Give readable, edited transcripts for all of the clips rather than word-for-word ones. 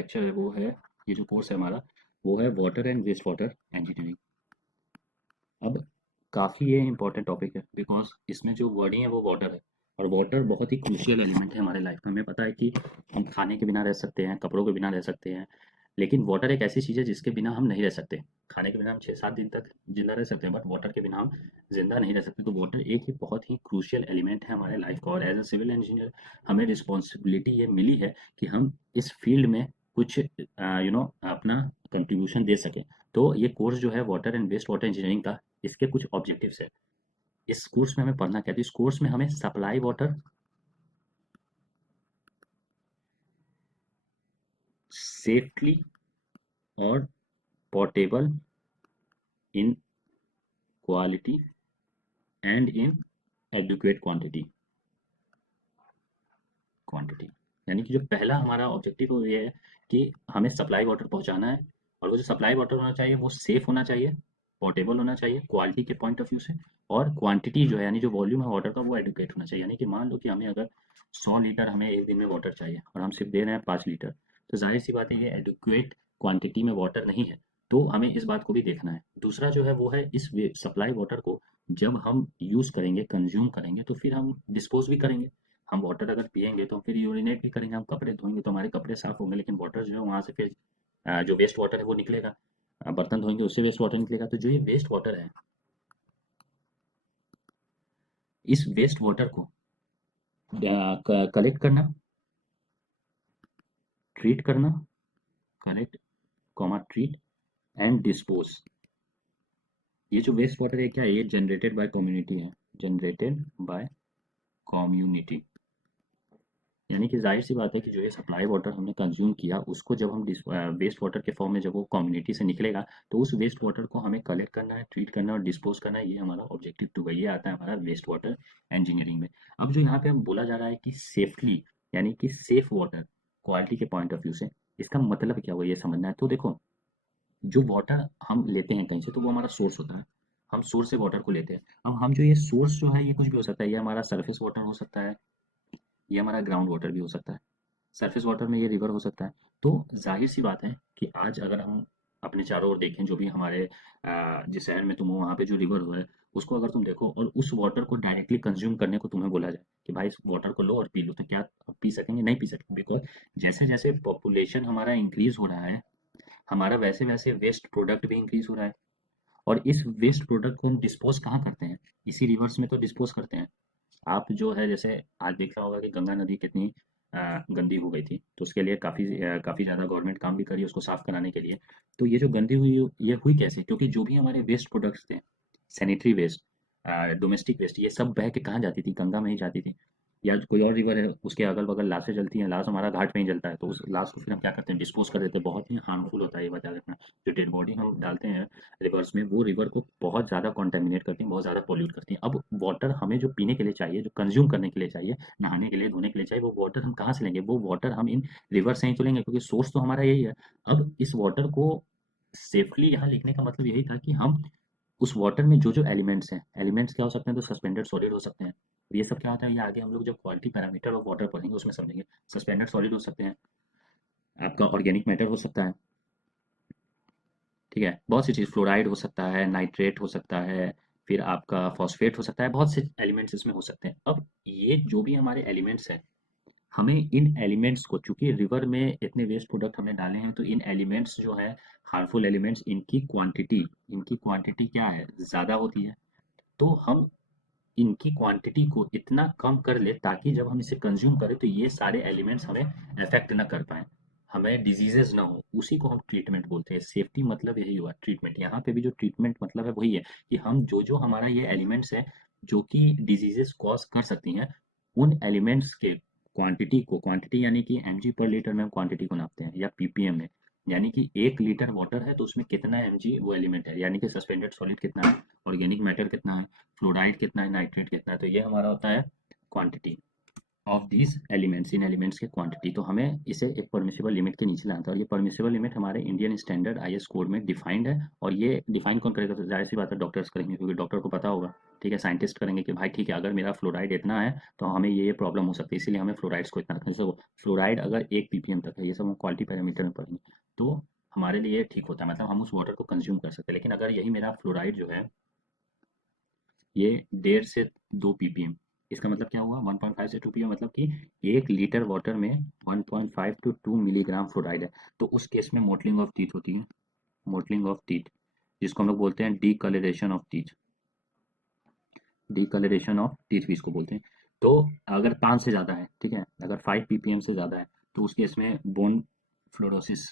Lecture है वो है, ये जो कोर्स है हमारा वो है water and waste water engineering. अब काफ़ी ये इंपॉर्टेंट टॉपिक है बिकॉज इसमें जो वर्डिंग है वो वाटर है, और वाटर बहुत ही क्रूशियल एलिमेंट है हमारे लाइफ में। हमें पता है कि हम खाने के बिना रह सकते हैं, कपड़ों के बिना रह सकते हैं, लेकिन वाटर एक ऐसी चीज़ है जिसके बिना हम नहीं रह सकते। खाने के बिना हम 6-7 दिन तक जिंदा रह सकते हैं, बट वाटर के बिना हम जिंदा नहीं रह सकते। तो वाटर एक ही बहुत ही क्रूशियल एलिमेंट है हमारे लाइफ का, और एज अ सिविल इंजीनियर हमें रिस्पॉन्सिबिलिटी ये मिली है कि हम इस फील्ड में कुछ अपना कंट्रीब्यूशन दे सकें। तो ये कोर्स जो है water and waste water engineering का, इसके कुछ ऑब्जेक्टिव्स है। इस कोर्स में हमें पढ़ना क्या है? तो इस कोर्स में हमें सप्लाई वाटर सेफली और portable in quality and in adequate quantity. यानी कि जो पहला हमारा ऑब्जेक्टिव वो ये है कि हमें सप्लाई वाटर पहुंचाना है, और वो जो सप्लाई वाटर होना चाहिए वो सेफ होना चाहिए, पोर्टेबल होना चाहिए क्वालिटी के पॉइंट ऑफ व्यू से, और क्वांटिटी जो है यानी जो वॉल्यूम है वाटर का वो एडुकेट होना चाहिए। यानी कि मान लो कि हमें अगर 100 लीटर हमें एक दिन में वाटर चाहिए और हम सिर्फ दे रहे हैं 5 लीटर, तो जाहिर सी बात है ये एडुकेट क्वांटिटी में वाटर नहीं है। तो हमें इस बात को भी देखना है। दूसरा जो है वो है इस सप्लाई वाटर को जब हम यूज़ करेंगे, कंज्यूम करेंगे, तो फिर हम डिस्पोज भी करेंगे। हम वाटर अगर पिएंगे तो फिर यूरिनेट भी करेंगे, हम कपड़े धोएंगे तो हमारे कपड़े साफ होंगे, लेकिन वाटर जो है वहाँ से फिर जो वेस्ट वाटर है वो निकलेगा। बर्तन धोएंगे उससे वेस्ट वाटर निकलेगा। तो जो ये वेस्ट वाटर है, इस वेस्ट वाटर को कलेक्ट करना, ट्रीट करना, collect comma treat and dispose. ये जो वेस्ट वाटर है क्या है? ये जनरेटेड बाय कम्युनिटी है, जनरेटेड बाय कम्युनिटी। यानी कि जाहिर सी बात है कि जो ये सप्लाई वाटर हमने कंज्यूम किया उसको जब हम वेस्ट वाटर के फॉर्म में जब वो कम्युनिटी से निकलेगा, तो उस वेस्ट वाटर को हमें कलेक्ट करना है, ट्रीट करना है और डिस्पोज करना है। ये हमारा ऑब्जेक्टिव टू है, ये आता है हमारा वेस्ट वाटर इंजीनियरिंग में। अब जो यहाँ पे हम बोला जा रहा है कि सेफली, यानी कि सेफ वाटर क्वालिटी के पॉइंट ऑफ व्यू से, इसका मतलब क्या हुआ ये समझना है। तो देखो, जो वाटर हम लेते हैं कहीं से तो वो हमारा सोर्स होता है, हम सोर्स से वाटर को लेते हैं। अब हम जो ये सोर्स जो है ये कुछ भी हो सकता है, ये हमारा सरफेस वाटर हो सकता है, ये हमारा ग्राउंड वाटर भी हो सकता है, सरफेस वाटर में ये रिवर हो सकता है। तो जाहिर सी बात है कि आज अगर हम अपने चारों ओर देखें, जो भी हमारे जिस शहर में तुम हो वहाँ पे जो रिवर है उसको अगर तुम देखो और उस वाटर को डायरेक्टली कंज्यूम करने को तुम्हें बोला जाए कि भाई इस वाटर को लो और पी लो, तो क्या आप पी सकेंगे? नहीं पी सकेंगे, बिकॉज जैसे जैसे पॉपुलेशन हमारा इंक्रीज हो रहा है, हमारा वैसे वैसे वेस्ट प्रोडक्ट भी इंक्रीज हो रहा है, और इस वेस्ट प्रोडक्ट को हम डिस्पोज कहाँ करते हैं? इसी रिवर्स में तो डिस्पोज करते हैं। आप जो है जैसे आज देख रहा होगा कि गंगा नदी कितनी गंदी हो गई थी, तो उसके लिए काफ़ी ज़्यादा गवर्नमेंट काम भी करी है उसको साफ कराने के लिए। तो ये जो गंदी हुई, ये हुई कैसे? क्योंकि जो भी हमारे वेस्ट प्रोडक्ट्स थे, सैनिटरी वेस्ट, डोमेस्टिक वेस्ट, ये सब बह के कहाँ जाती थी? गंगा में ही जाती थी। या कोई और रिवर है उसके अगल बगल लाशें जलती हैं, लाश हमारा घाट में ही जलता है, तो उस लाश को फिर हम क्या करते हैं? डिस्पोज कर देते हैं। बहुत ही हार्मफुल होता है ये, बता रखना। जो डेड बॉडी हम डालते हैं रिवर्स में, वो रिवर को बहुत ज़्यादा कॉन्टेमिनेट करती हैं, बहुत ज़्यादा पॉल्यूट करती हैं। अब वाटर हमें जो पीने के लिए चाहिए, जो कंज्यूम करने के लिए चाहिए, नहाने के लिए, धोने के लिए चाहिए, वो वाटर हम कहाँ से लेंगे? वो वाटर हम इन रिवर से ही तो लेंगे, क्योंकि सोर्स तो हमारा यही है। अब इस वाटर को सेफली यहाँ लिखने का मतलब यही था कि हम उस वाटर में जो जो एलिमेंट्स हैं, एलिमेंट्स क्या हो सकते हैं? तो सस्पेंडेड सॉलिड हो सकते हैं। ये सब क्या होता है ये आगे हम लोग जब क्वालिटी पैरामीटर ऑफ वाटर पढ़ेंगे उसमें समझेंगे। सस्पेंडेड सॉलिड हो सकते हैं, आपका ऑर्गेनिक मैटर हो सकता है, ठीक है, बहुत सी चीज़, फ्लोराइड हो सकता है, नाइट्रेट हो सकता है, फिर आपका फॉस्फेट हो सकता है, बहुत से एलिमेंट्स इसमें हो सकते हैं। अब ये जो भी हमारे एलिमेंट्स हैं, हमें इन एलिमेंट्स को, चूंकि रिवर में इतने वेस्ट प्रोडक्ट हमने डाले हैं, तो इन एलिमेंट्स जो है हार्मफुल एलिमेंट्स, इनकी क्वांटिटी क्या है? ज़्यादा होती है। तो हम इनकी क्वांटिटी को इतना कम कर ले ताकि जब हम इसे कंज्यूम करें तो ये सारे एलिमेंट्स हमें अफेक्ट ना कर पाएँ, हमें डिजीजेस ना हो। उसी को हम ट्रीटमेंट बोलते हैं। सेफ्टी मतलब यही हुआ ट्रीटमेंट। यहाँ पे भी जो ट्रीटमेंट मतलब है वही है कि हम जो जो हमारा ये एलिमेंट्स है जो कि डिजीजेस कॉज कर सकती हैं, उन एलिमेंट्स के क्वांटिटी यानी कि mg/लीटर में हम क्वांटिटी को नापते हैं, या ppm में, यानी कि 1 लीटर वाटर है तो उसमें कितना mg वो एलिमेंट है, यानी कि सस्पेंडेड सॉलिड कितना है, ऑर्गेनिक मैटर कितना है, फ्लोराइड कितना है, नाइट्रेट कितना है। तो ये हमारा होता है quantity of these elements, in elements के क्वांटिटी। तो हमें इसे एक परमिसिबल लिमिट के नीचे लाना था, और ये परमिसिबल लिमिट हमारे इंडियन स्टैंडर्ड IS कोड में डिफाइंड है। और ये डिफाइन कौन करेगा? तो जाहिर सी बात है डॉक्टर्स करेंगे, क्योंकि डॉक्टर को पता होगा ठीक है, साइंटिस्ट करेंगे कि भाई ठीक है, अगर मेरा फ्लोराइड इतना है तो हमें ये प्रॉब्लम हो सकती है, इसीलिए हमें फ्लोराइड्स को इतना रखना है। जैसे फ्लोराइड अगर 1 ppm तक है, ये सब हम क्वालिटी पैरामीटर में पढ़ेंगे, तो हमारे लिए ठीक होता है, मतलब हम उस वाटर को कंज्यूम कर सकते हैं। लेकिन अगर यही मेरा फ्लोराइड जो है ये 1.5 से 2 ppm, इसका मतलब क्या हुआ, 1.5 से 2 ppm, मतलब कि 1 लीटर वाटर में 1.5 to 2 मिलीग्राम फ्लोराइड है। तो उस केस में मोटलिंग ऑफ टीथ होती है, मोटलिंग ऑफ टीथ, जिसको हम लोग बोलते हैं डीकलरेशन ऑफ टीथ, डीकलरेशन ऑफ टीथ भी इसको बोलते हैं। तो अगर 5 से ज़्यादा है, ठीक है, अगर 5 ppm से ज़्यादा है, तो उस केस में बोन फ्लोरोसिस,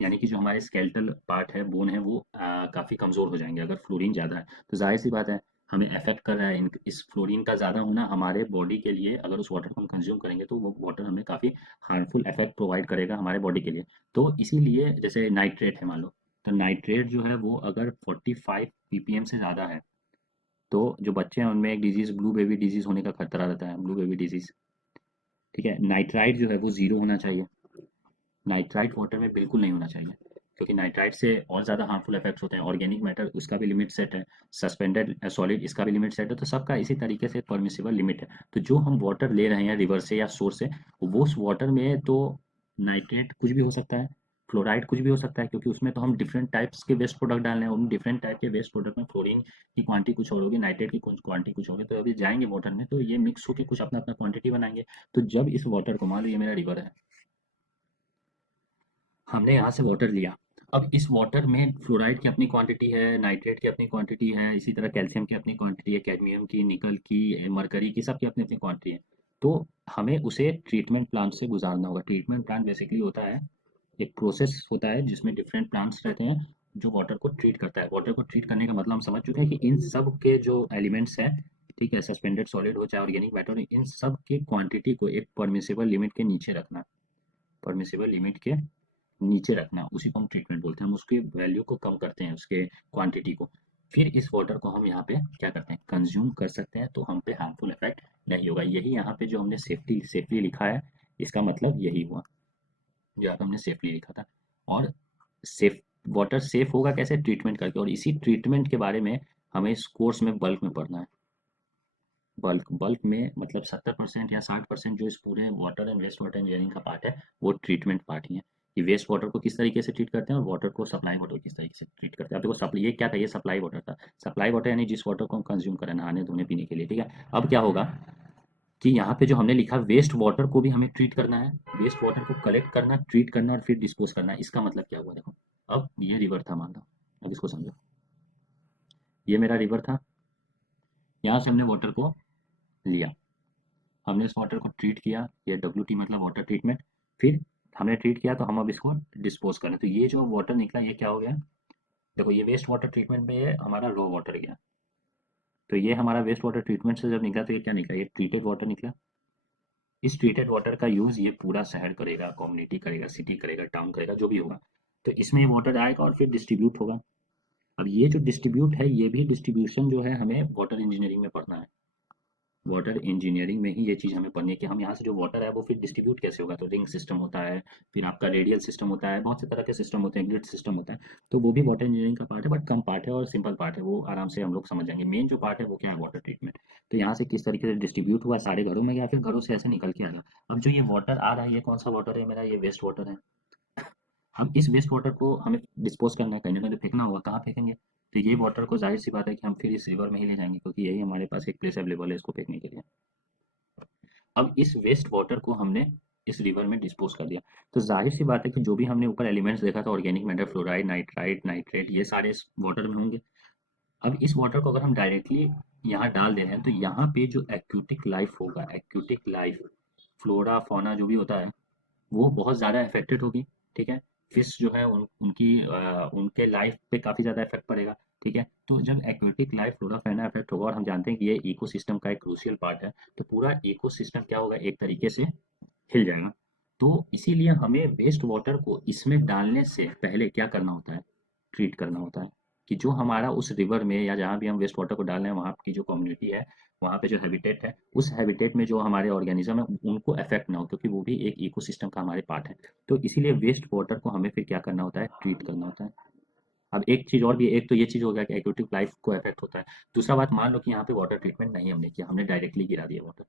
यानी कि जो हमारे स्केलेटल पार्ट है, बोन है, वो काफ़ी कमज़ोर हो जाएंगे अगर फ्लोरीन ज़्यादा है। तो जाहिर सी बात है, हमें अफेक्ट कर रहा है इस फ्लोरीन का ज़्यादा होना हमारे बॉडी के लिए। अगर उस वाटर को हम कंज्यूम करेंगे तो वो वाटर हमें काफ़ी हार्मफुल इफेक्ट प्रोवाइड करेगा हमारे बॉडी के लिए। तो इसीलिए जैसे नाइट्रेट है मान लो, तो नाइट्रेट जो है वो अगर 45 ppm से ज़्यादा है, तो जो बच्चे हैं उनमें एक डिजीज़ ब्लू बेबी डिजीज़ होने का खतरा रहता है, ब्लू बेबी डिजीज़। ठीक है, नाइट्राइट जो है वो ज़ीरो होना चाहिए, नाइट्राइट वाटर में बिल्कुल नहीं होना चाहिए, क्योंकि नाइट्राइट से और ज़्यादा हार्मफुल इफेक्ट्स होते हैं। ऑर्गेनिक मैटर उसका भी लिमिट सेट है, सस्पेंडेड सॉलिड इसका भी लिमिट सेट है, तो सबका इसी तरीके से परमिसिबल लिमिट है। तो जो हम वाटर ले रहे हैं रिवर से या सोर्स से, वो उस वाटर में तो नाइट्रेट कुछ भी हो सकता है, फ्लोराइड कुछ भी हो सकता है, क्योंकि उसमें तो हम डिफरेंट टाइप्स के वेस्ट प्रोडक्ट डाल रहे हैं। उन डिफरेंट टाइप के वेस्ट प्रोडक्ट में फ्लोरीन की क्वांटिटी कुछ और होगी, नाइट्रेट की कुछ क्वांटिटी कुछ होगी, तो अभी जाएंगे वाटर में तो ये मिक्स होकर कुछ अपना अपना क्वांटिटी बनाएंगे। तो जब इस वाटर को, मान लो ये मेरा रिवर है, हमने यहाँ से वाटर लिया, अब इस वाटर में फ्लोराइड की अपनी क्वांटिटी है, नाइट्रेट की अपनी क्वांटिटी है, इसी तरह कैल्शियम की अपनी क्वांटिटी है, कैडमियम की, निकल की, मरकरी की, सबकी अपनी अपनी क्वांटिटी है। तो हमें उसे ट्रीटमेंट प्लांट से गुजारना होगा। ट्रीटमेंट प्लांट बेसिकली होता है, एक प्रोसेस होता है जिसमें डिफरेंट प्लांट्स रहते हैं जो वाटर को ट्रीट करता है। वाटर को ट्रीट करने का मतलब हम समझ चुके हैं कि इन सब के जो एलिमेंट्स हैं, ठीक है, सस्पेंडेड सॉलिड हो चाहे ऑर्गेनिक मैटर, इन सब की क्वांटिटी को एक परमिसिबल लिमिट के नीचे रखना, परमिसिबल लिमिट के नीचे रखना, उसी को हम ट्रीटमेंट बोलते हैं। हम उसके वैल्यू को कम करते हैं, उसके क्वांटिटी को, फिर इस वाटर को हम यहाँ पे क्या करते हैं, कंज्यूम कर सकते हैं, तो हम पे हार्मफुल इफेक्ट नहीं होगा। यही यहाँ पे जो हमने सेफ्टी सेफली लिखा है, इसका मतलब यही हुआ, जो यहाँ पे हमने सेफली लिखा था। और सेफ वाटर सेफ होगा कैसे, ट्रीटमेंट करके, और इसी ट्रीटमेंट के बारे में हमें इस कोर्स में बल्क में पढ़ना है। बल्क बल्क में मतलब 70% या 60% जो इस पूरे water and waste water engineering का पार्ट है, वो ट्रीटमेंट पार्ट ही है, कि वेस्ट वाटर को किस तरीके से ट्रीट करते हैं और वाटर को, सप्लाई वाटर किस तरीके से ट्रीट करते हैं। अब देखो सप्लाई, ये क्या था, ये सप्लाई वाटर था। सप्लाई वाटर यानी जिस वाटर को हम कंज्यूम करें नहाने धोने पीने के लिए, ठीक है। अब क्या होगा कि यहाँ पे जो हमने लिखा, वेस्ट वाटर को भी हमें ट्रीट करना है, वेस्ट वाटर को कलेक्ट करना, ट्रीट करना और फिर डिस्पोज करना है। इसका मतलब क्या हुआ, देखो अब ये रिवर था मान लो, अब इसको समझो, ये मेरा रिवर था, यहाँ से हमने वाटर को लिया, हमने इस वाटर को ट्रीट किया, ये WT मतलब वाटर ट्रीटमेंट, फिर हमने ट्रीट किया तो हम अब इसको डिस्पोज करें। तो ये जो वाटर निकला ये क्या हो गया, देखो ये वेस्ट वाटर ट्रीटमेंट में ये हमारा रॉ वाटर गया, तो ये हमारा वेस्ट वाटर ट्रीटमेंट से जब निकला तो ये क्या निकला, ये ट्रीटेड वाटर निकला। इस ट्रीटेड वाटर का यूज़ ये पूरा शहर करेगा, कम्युनिटी करेगा, सिटी करेगा, टाउन करेगा, जो भी होगा, तो इसमें ये वाटर आएगा और फिर डिस्ट्रीब्यूट होगा। अब ये जो डिस्ट्रीब्यूट है, ये भी डिस्ट्रीब्यूशन जो है हमें वाटर इंजीनियरिंग में पढ़ना है। वाटर इंजीनियरिंग में ही ये चीज़ हमें पढ़नी है कि हम यहाँ से जो वाटर है वो फिर डिस्ट्रीब्यूट कैसे होगा। तो रिंग सिस्टम होता है, फिर आपका रेडियल सिस्टम होता है, बहुत से तरह के सिस्टम होते हैं, ग्रिड सिस्टम होता है। तो वो भी वाटर इंजीनियरिंग का पार्ट है, बट कम पार्ट है और सिंपल पार्ट है, वो आराम से हम लोग समझ जाएंगे। मेन जो पार्ट है वो क्या है, वाटर ट्रीटमेंट। तो यहाँ से किस तरीके से डिस्ट्रीब्यूट हुआ, सारे घरों में गया, फिर घरों से ऐसे निकल के आ गया। अब जो ये वाटर आ रहा है, ये कौन सा वाटर है मेरा, ये वेस्ट वाटर है। हम इस वेस्ट वाटर को हमें डिस्पोज करना है, कहीं ना कहीं तो फेंकना होगा, कहाँ फेंकेंगे। तो ये वाटर को जाहिर सी बात है कि हम फिर इस रिवर में ही ले जाएंगे, क्योंकि यही हमारे पास एक प्लेस अवेलेबल है इसको फेंकने के लिए। अब इस वेस्ट वाटर को हमने इस रिवर में डिस्पोज कर दिया, तो जाहिर सी बात है कि जो भी हमने ऊपर एलिमेंट्स देखा था, organic matter, fluoride, nitrite, nitrate, ये सारे इस वाटर में होंगे। अब इस वाटर को अगर हम डायरेक्टली यहाँ डाल दे रहे हैं, तो यहाँ पे जो एक्यूटिक लाइफ होगा, एक्यूटिक लाइफ, फ्लोरा फौना जो भी होता है, वो बहुत ज़्यादा अफेक्टेड होगी, ठीक है। फिश जो है उनके लाइफ पे काफ़ी ज़्यादा इफेक्ट पड़ेगा, ठीक है। तो जब एक्वेटिक लाइफ, फ्लोरा फाइना इफेक्ट होगा, और हम जानते हैं कि ये इकोसिस्टम का एक क्रूशियल पार्ट है, तो पूरा इकोसिस्टम क्या होगा, एक तरीके से हिल जाएगा। तो इसीलिए हमें वेस्ट वाटर को इसमें डालने से पहले क्या करना होता है, ट्रीट करना होता है, कि जो हमारा उस रिवर में या जहाँ भी हम वेस्ट वाटर को डाल रहे हैं, वहाँ की जो कम्युनिटी है, वहाँ पे जो हैबिटेट है, उस हैबिटेट में जो हमारे ऑर्गेनिज्म है, उनको अफेक्ट ना हो, क्योंकि वो भी एक इकोसिस्टम का हमारे पार्ट है। तो इसीलिए वेस्ट वाटर को हमें फिर क्या करना होता है, ट्रीट करना होता है। अब एक चीज़ और भी है, एक तो ये चीज़ हो गया कि एक्वेटिक लाइफ को इफेक्ट होता है। दूसरा बात, मान लो कि यहाँ पे वाटर ट्रीटमेंट नहीं हमने किया, हमने डायरेक्टली गिरा दिया वाटर।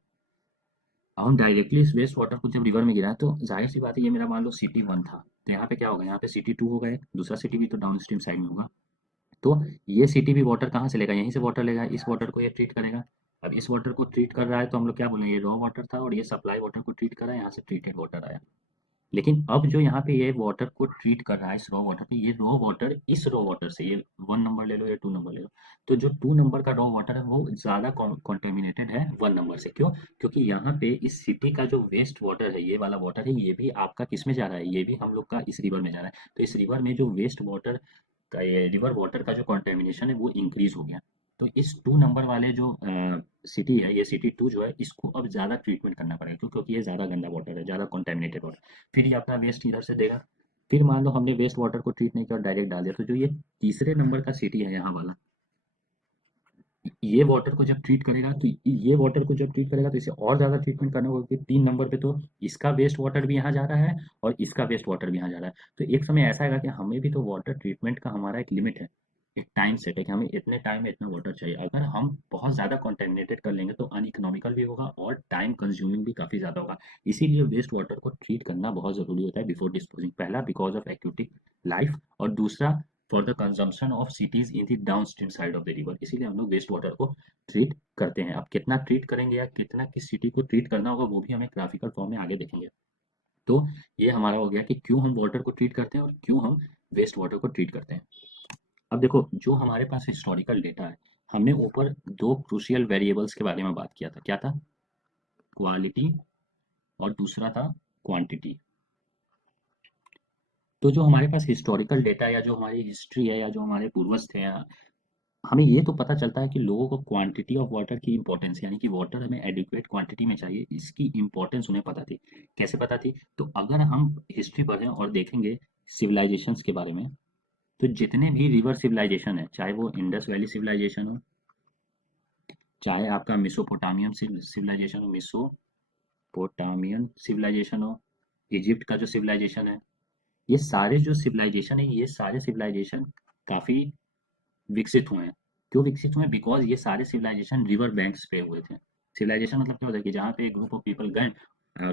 अब हम डायरेक्टली इस वेस्ट वाटर को जब रिवर में गिराएं तो जाहिर सी बात है, ये मेरा मान लो सिटी 1 था, तो यहाँ पे क्या होगा, यहाँ पे सिटी 2 होगा, एक दूसरा सिटी भी तो डाउन स्ट्रीम साइड में होगा। तो ये सिटी भी वाटर कहाँ से लेगा, यहीं से वाटर लेगा, इस वाटर को ये ट्रीट करेगा। अब इस वाटर को ट्रीट कर रहा है तो हम लोग क्या बोलेंगे, ये रॉ वाटर था और ये सप्लाई वाटर को ट्रीट कर रहा है, यहाँ से ट्रीटेड वाटर आया। लेकिन अब जो यहाँ पे ये वाटर को ट्रीट कर रहा है इस रॉ वाटर पे, ये रॉ वाटर इस रॉ वाटर से, ये 1 नंबर ले लो या 2 नंबर ले लो, तो जो 2 नंबर का रॉ वाटर है वो ज़्यादा कॉन्टेमिनेटेड है 1 नंबर से। क्यों? क्योंकि यहाँ पे इस सिटी का जो वेस्ट वाटर है, ये वाला वाटर है, ये भी आपका किस में जा रहा है, ये भी हम लोग का इस रिवर में जा रहा है। तो इस रिवर में जो वेस्ट वाटर का, ये रिवर वाटर का जो कॉन्टेमिनेशन है वो इंक्रीज हो गया। तो इस 2 नंबर वाले जो सिटी है, ये सिटी 2 जो है, इसको अब ज़्यादा ट्रीटमेंट करना पड़ेगा, क्यों? क्योंकि ये ज़्यादा गंदा वाटर है, ज़्यादा कॉन्टेमिनेटेड वाटर। फिर ये अपना वेस्ट इधर से देगा। फिर मान लो हमने वेस्ट वाटर को ट्रीट नहीं किया और डायरेक्ट डाल दिया, तो जो ये तीसरे नंबर का सिटी है यहाँ वाला, ये वाटर को जब ट्रीट करेगा, कि ये वाटर को जब ट्रीट करेगा तो इसे और ज़्यादा ट्रीटमेंट करना होगा, कि 3 नंबर पे तो इसका वेस्ट वाटर भी यहाँ जा रहा है और इसका वेस्ट वाटर भी यहाँ जा रहा है। तो एक समय ऐसा आएगा कि हमें भी तो वाटर ट्रीटमेंट का हमारा एक लिमिट है, एक टाइम सेट है कि हमें इतने टाइम में इतना वाटर चाहिए। अगर हम बहुत ज़्यादा कॉन्टेमिनेटेड कर लेंगे तो अनइकोनॉमिकल भी होगा और टाइम कंज्यूमिंग भी काफ़ी ज़्यादा होगा। इसीलिए वेस्ट वाटर को ट्रीट करना बहुत ज़रूरी होता है बिफोर डिस्पोजिंग। पहला, बिकॉज ऑफ एक्यूटिक लाइफ, और दूसरा for the consumption of cities in the down stream side of the river. इसीलिए हम लोग वेस्ट वाटर को ट्रीट करते हैं। अब कितना ट्रीट करेंगे या कितना किस सिटी को ट्रीट करना होगा वो भी हमें ग्राफिकल फॉर्म में आगे देखेंगे। तो ये हमारा हो गया कि क्यों हम वाटर को ट्रीट करते हैं और क्यों हम वेस्ट वाटर को ट्रीट करते हैं। अब देखो, जो हमारे पास हिस्टोरिकल डेटा है, हमने ऊपर 2 क्रूशियल वेरिएबल्स के बारे में बात किया था। क्या था? क्वालिटी, और दूसरा था क्वांटिटी। तो जो हमारे पास हिस्टोरिकल डेटा या जो हमारी हिस्ट्री है या जो हमारे पूर्वज थे, हमें ये तो पता चलता है कि लोगों को क्वांटिटी ऑफ वाटर की इंपॉर्टेंस, यानी कि वाटर हमें एडिक्वेट क्वांटिटी में चाहिए, इसकी इंपॉर्टेंस उन्हें पता थी। कैसे पता थी? तो अगर हम हिस्ट्री पढ़ें और देखेंगे सिविलाइजेशंस के बारे में, तो जितने भी रिवर सिविलाइजेशन है, चाहे वो इंडस वैली सिविलाइजेशन हो, चाहे आपका मिसोपोटामियन सिविलाइजेशन हो, मिसोपोटामियन सिविलाइजेशन हो, इजिप्ट का जो सिविलाइजेशन है, ये सारे जो सिविलाइजेशन है, ये सारे सिविलाइजेशन काफ़ी विकसित हुए हैं। क्यों विकसित हुए? बिकॉज़ ये सारे सिविलाइजेशन रिवर बैंक्स पे हुए थे। सिविलाइजेशन मतलब क्या होता है कि जहाँ पे एक ग्रुप ऑफ पीपल गए,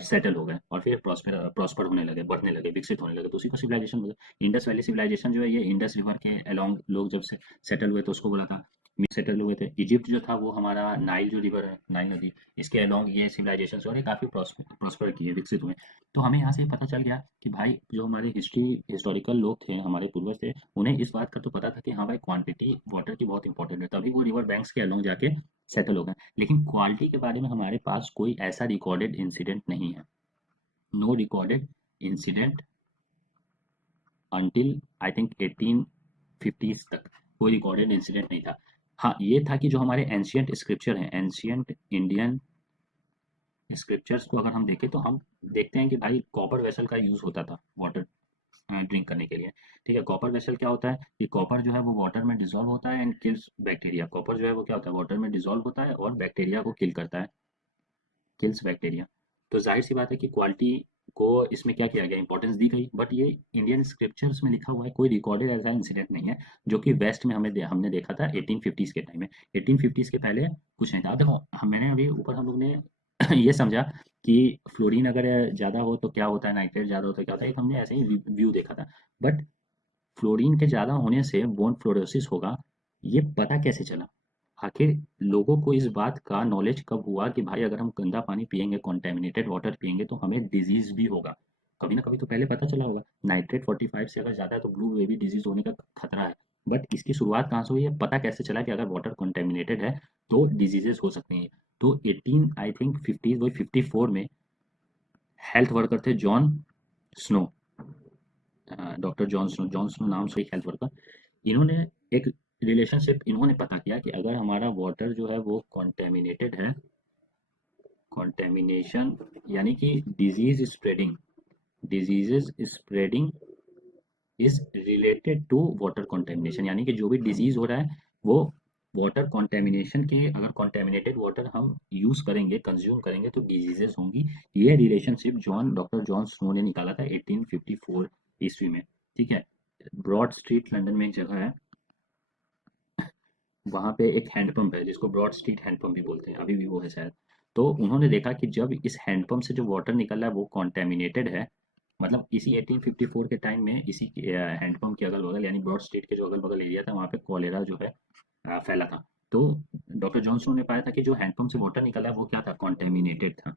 सेटल हो गए और फिर प्रॉस्पर होने लगे, बढ़ने लगे, विकसित होने लगे, तो उसी को सिविलाइजेशन बोलते हैं। इंडस वैली सिविलाइजेशन जो है, ये इंडस रिवर के अलोंग लोग जब से सेटल हुए तो उसको बोला था, सेटल हुए थे। इजिप्ट जो था वो हमारा नाइल जो रिवर है, नाइल नदी, इसके अलोंग ये सिविलाइजेशन जो है काफ़ी प्रॉस्पर किए, विकसित हुए। तो हमें यहाँ से पता चल गया कि भाई जो हमारे हिस्टोरिकल लोग थे, हमारे पूर्वज थे, उन्हें इस बात का तो पता था कि हाँ भाई, क्वांटिटी वाटर की बहुत इंपॉर्टेंट है, तभी वो रिवर बैंक्स के अलोंग जाके सेटल हो गए। लेकिन क्वालिटी के बारे में हमारे पास कोई ऐसा रिकॉर्डेड इंसिडेंट नहीं है। No recorded incident until I think 1850s तक कोई रिकॉर्डेड इंसिडेंट नहीं था। हाँ, ये था कि जो हमारे एंशियंट स्क्रिप्चर हैं, एंशियंट इंडियन स्क्रिप्चर्स को अगर हम देखें तो हम देखते हैं कि भाई कॉपर वेसल का यूज़ होता था वाटर ड्रिंक करने के लिए। ठीक है, कॉपर वेसल क्या होता है कि कॉपर जो है वो वाटर में डिसॉल्व होता है एंड किल्स बैक्टीरिया। कॉपर जो है वो क्या होता है, वाटर में डिसॉल्व होता है और बैक्टीरिया को किल करता है, किल्स बैक्टीरिया। तो जाहिर सी बात है कि क्वालिटी को इसमें क्या किया गया, इंपॉर्टेंस दी गई। बट ये इंडियन स्क्रिप्चर्स में लिखा हुआ है, कोई रिकॉर्डेड ऐसा इंसिडेंट नहीं है जो कि वेस्ट में हमने देखा था 1850s के टाइम में। 1850s के पहले कुछ नहीं था। अब देखो, मैंने अभी ऊपर हम लोग ने ये समझा कि फ्लोरीन अगर ज़्यादा हो तो क्या होता है, नाइट्रेट ज़्यादा हो तो क्या होता है, एक हमने ऐसे ही व्यू देखा था। बट फ्लोरीन के ज़्यादा होने से बोन फ्लोरोसिस होगा, ये पता कैसे चला? आखिर लोगों को इस बात का नॉलेज कब हुआ कि भाई अगर हम गंदा पानी पिएंगे, कॉन्टेमिनेटेड वाटर पिएंगे तो हमें डिजीज भी होगा? कभी ना कभी तो पहले पता चला होगा। नाइट्रेट 45 से अगर ज़्यादा है तो ब्लू बेबी डिजीज होने का खतरा है। बट इसकी शुरुआत कहाँ से हुई है, पता कैसे चला कि अगर वाटर कॉन्टेमिनेटेड है तो डिजीजेस हो सकती हैं? तो 18 आई थिंक 50 वही 54 में हेल्थ वर्कर थे Jon Snow, doctor Jon Snow नाम से एक हेल्थ वर्कर, इन्होंने एक रिलेशनशिप इन्होंने पता किया कि अगर हमारा वाटर जो है वो कॉन्टेमिनेटेड है, कॉन्टेमिनेशन यानी कि diseases spreading is related to water contamination, यानी कि जो भी डिजीज हो रहा है वो वाटर कॉन्टेमिनेशन के, अगर कॉन्टेमिनेटेड वाटर हम यूज करेंगे, कंज्यूम करेंगे तो डिजीजेस होंगी। ये रिलेशनशिप डॉक्टर जॉन स्नो ने निकाला था 1854 ईस्वी में। ठीक है, ब्रॉड स्ट्रीट लंदन में एक जगह है, वहाँ पे एक हैंडपंप है जिसको ब्रॉड स्ट्रीट हैंडपंप भी बोलते हैं, अभी भी वो है शायद। तो उन्होंने देखा कि जब इस हैंडपंप से जो वाटर निकल रहा है वो कॉन्टेमिनेटेड है, मतलब इसी 1854 के टाइम में इसी हैंडपंप के अगल बगल यानी ब्रॉड स्ट्रीट के जो अगल बगल एरिया था वहाँ पे कॉलेरा जो है फैला था। तो डॉक्टर जॉनसन ने पाया था कि जो हैंडपंप से वाटर निकला है वो क्या था, कॉन्टेमिनेटेड था,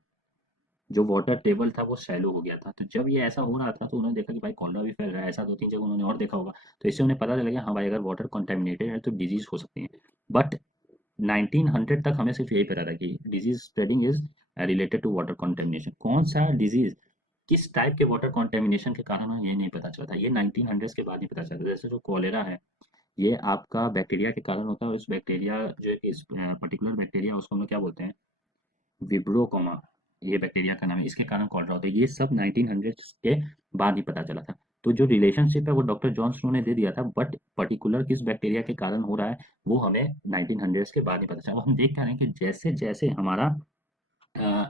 जो वाटर टेबल था वो शैलो हो गया था। तो जब ये ऐसा हो रहा था तो उन्होंने देखा कि भाई कॉलरा भी फैल रहा है, ऐसा दो तीन जगह उन्होंने और देखा होगा। तो इससे उन्हें पता चला कि हाँ भाई अगर वाटर कंटेमिनेटेड है तो डिजीज हो सकती है। बट 1900 तक हमें सिर्फ यही पता था कि disease spreading is related to water contamination. कौन सा डिजीज किस टाइप के वाटर कंटेमिनेशन के कारण है ये नहीं पता चला था, ये 1900 के बाद ही पता चला। जैसे जो कॉलेरा है ये आपका बैक्टीरिया के कारण होता है, और इस बैक्टीरिया जो इस पर्टिकुलर बैक्टीरिया उसको हम लोग क्या बोलते हैं, विब्रोकोमा, ये बैक्टीरिया का नाम है, इसके कारण कॉलरा होता है। ये सब 1900 के बाद ही पता चला था। तो जो रिलेशनशिप है वो डॉक्टर जॉन स्नो ने दे दिया था, बट पर्टिकुलर किस बैक्टीरिया के कारण हो रहा है वो हमें 1900 के बाद ही पता चला। हम देख पा रहे हैं कि जैसे जैसे हमारा अ,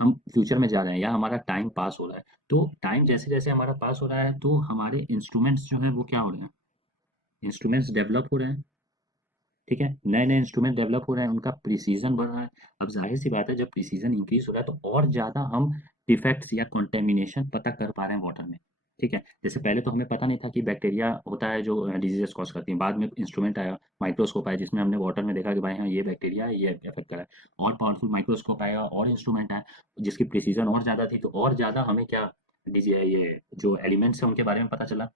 हम फ्यूचर में जा रहे हैं या हमारा टाइम पास हो रहा है, तो टाइम जैसे जैसे हमारा पास हो रहा है तो हमारे इंस्ट्रूमेंट्स जो है वो क्या हो रहे हैं, इंस्ट्रूमेंट्स डेवलप हो रहे हैं। ठीक है, नए नए इंस्ट्रूमेंट डेवलप हो रहे हैं, उनका प्रिसीजन बढ़ रहा है। अब जाहिर सी बात है जब प्रिसीजन इंक्रीज हो रहा है तो और ज़्यादा हम डिफेक्ट्स या कंटेमिनेशन पता कर पा रहे हैं वाटर में। ठीक है, जैसे पहले तो हमें पता नहीं था कि बैक्टीरिया होता है जो डिजीजेस कॉज करती हैं। बाद में इंस्ट्रूमेंट आया, माइक्रोस्कोप आया, जिसमें हमने वाटर में देखा कि भाई हाँ ये बैक्टीरिया है, ये इफेक्ट कर रहा है। और पावरफुल माइक्रोस्कोप आया और इंस्ट्रूमेंट आया जिसकी प्रिसीजन और ज़्यादा थी, तो और ज़्यादा हमें क्या डिजी ये जो एलिमेंट्स हैं उनके बारे में पता चला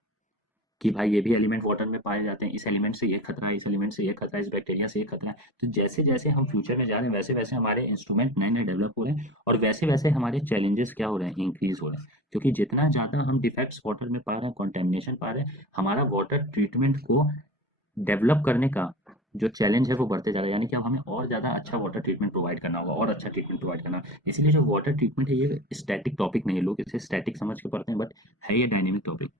कि भाई ये भी एलिमेंट वाटर में पाए जाते हैं, इस एलिमेंट से ये खतरा है, इस एलिमेंट से ये खतरा है, इस बैक्टीरिया से ये खतरा है। तो जैसे जैसे हम फ्यूचर में जा रहे हैं वैसे वैसे हमारे इंस्ट्रूमेंट नए नए डेवलप हो रहे हैं, और वैसे वैसे हमारे चैलेंजेस क्या हो रहे हैं, इंक्रीज हो रहे हैं। क्योंकि जितना ज़्यादा हम डिफेक्ट्स वाटर में पा रहे हैं, कॉन्टेमिनेशन पा रहे हैं, हमारा वाटर ट्रीटमेंट को डेवलप करने का जो चैलेंज है वो बढ़ते जा रहा है। यानी कि अब हमें और ज़्यादा अच्छा वाटर ट्रीटमेंट प्रोवाइड करना होगा, और अच्छा ट्रीटमेंट प्रोवाइड करना। इसीलिए जो वाटर ट्रीटमेंट है ये स्टैटिक टॉपिक नहीं है, लोग इसे स्टैटिक समझ के पढ़ते हैं, बट है ये डायनेमिक टॉपिक।